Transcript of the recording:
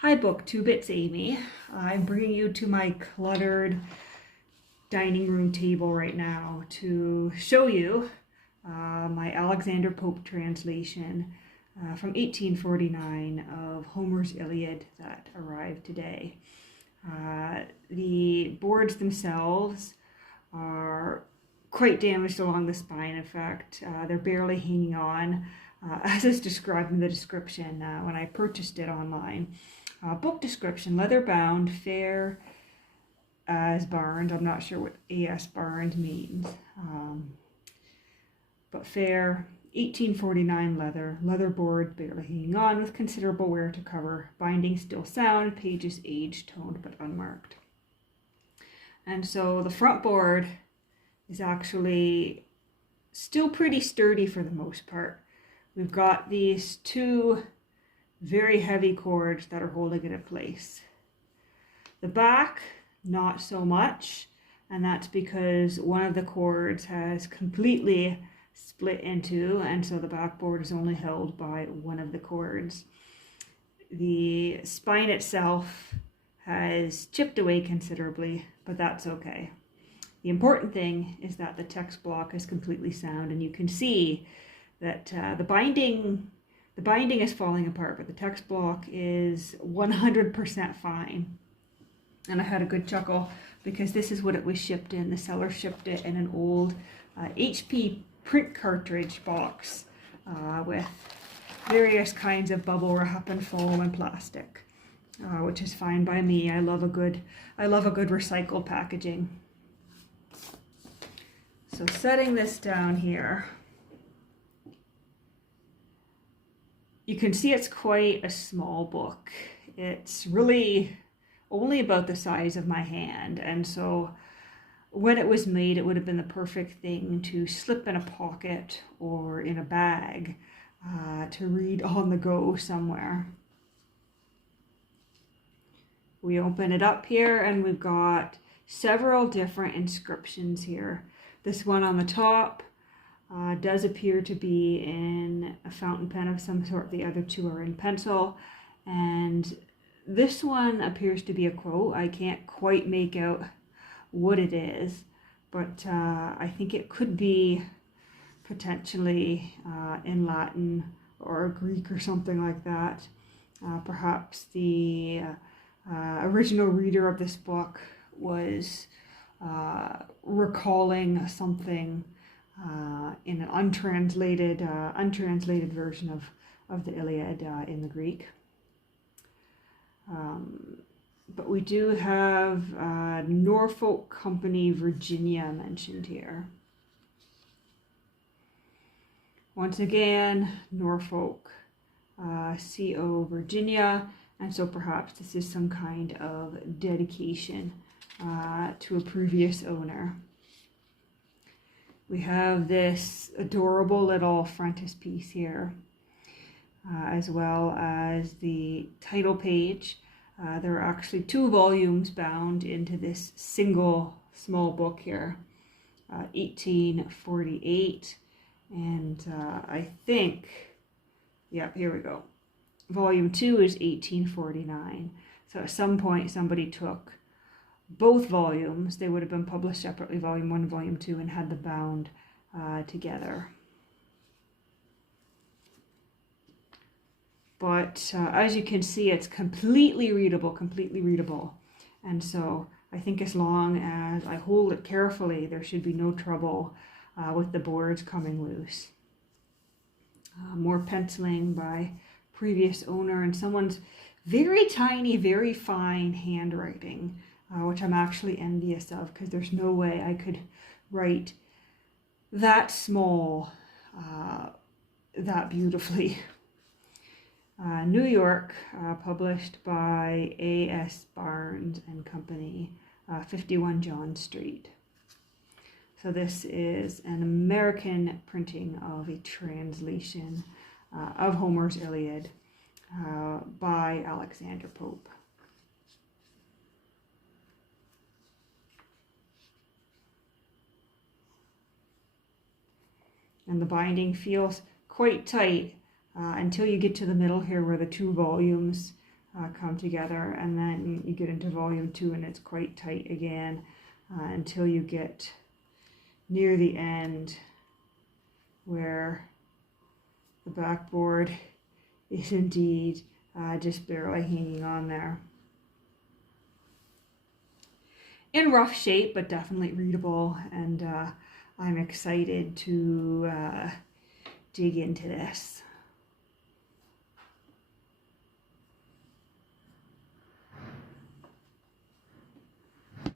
Hi BookTube, it's Amy. I'm bringing you to my cluttered dining room table right now to show you my Alexander Pope translation from 1849 of Homer's Iliad that arrived today. The boards themselves are quite damaged along the spine. In fact, they're barely hanging on, as is described in the description when I purchased it online. Book description: leather bound, fair as Barnes. I'm not sure what A.S. Barnes means, but fair. 1849 leather board, barely hanging on, with considerable wear to cover. Binding still sound, pages aged, toned, but unmarked. And so the front board is actually still pretty sturdy for the most part. We've got these two very heavy cords that are holding it in place. The back, not so much, and that's because one of the cords has completely split in two, and so the backboard is only held by one of the cords. The spine itself has chipped away considerably, but that's okay. The important thing is that the text block is completely sound, and you can see that the binding is falling apart, but the text block is 100% fine. And I had a good chuckle because this is what it was shipped in. The seller shipped it in an old HP print cartridge box with various kinds of bubble wrap and foam and plastic, which is fine by me. I love a good recycled packaging. So setting this down here, you can see it's quite a small book. It's really only about the size of my hand, and so when it was made, it would have been the perfect thing to slip in a pocket or in a bag to read on the go somewhere. We open it up here and we've got several different inscriptions here. This one on the top does appear to be in a fountain pen of some sort. The other two are in pencil, and this one appears to be a quote. I can't quite make out what it is, but I think it could be potentially in Latin or Greek or something like that. Perhaps the original reader of this book was recalling something in an untranslated version of the Iliad in the Greek. But we do have Norfolk Company, Virginia mentioned here. Once again, Norfolk, CO, Virginia, and so perhaps this is some kind of dedication to a previous owner. We have this adorable little frontispiece here, as well as the title page. There are actually 2 volumes bound into this single small book here, 1848, and I think, yeah, here we go. Volume 2 is 1849. So at some point somebody took both volumes. They would have been published separately, volume 1 and volume 2, and had them bound together. But as you can see, it's completely readable, and so I think as long as I hold it carefully, there should be no trouble with the boards coming loose. More penciling by previous owner and someone's very tiny, very fine handwriting, which I'm actually envious of, because there's no way I could write that small, that beautifully. New York, published by A.S. Barnes and Company, 51 John Street. So this is an American printing of a translation of Homer's Iliad by Alexander Pope. And the binding feels quite tight until you get to the middle here where the 2 volumes come together, and then you get into volume 2 and it's quite tight again until you get near the end where the backboard is indeed just barely hanging on there. In rough shape, but definitely readable, and I'm excited to dig into this.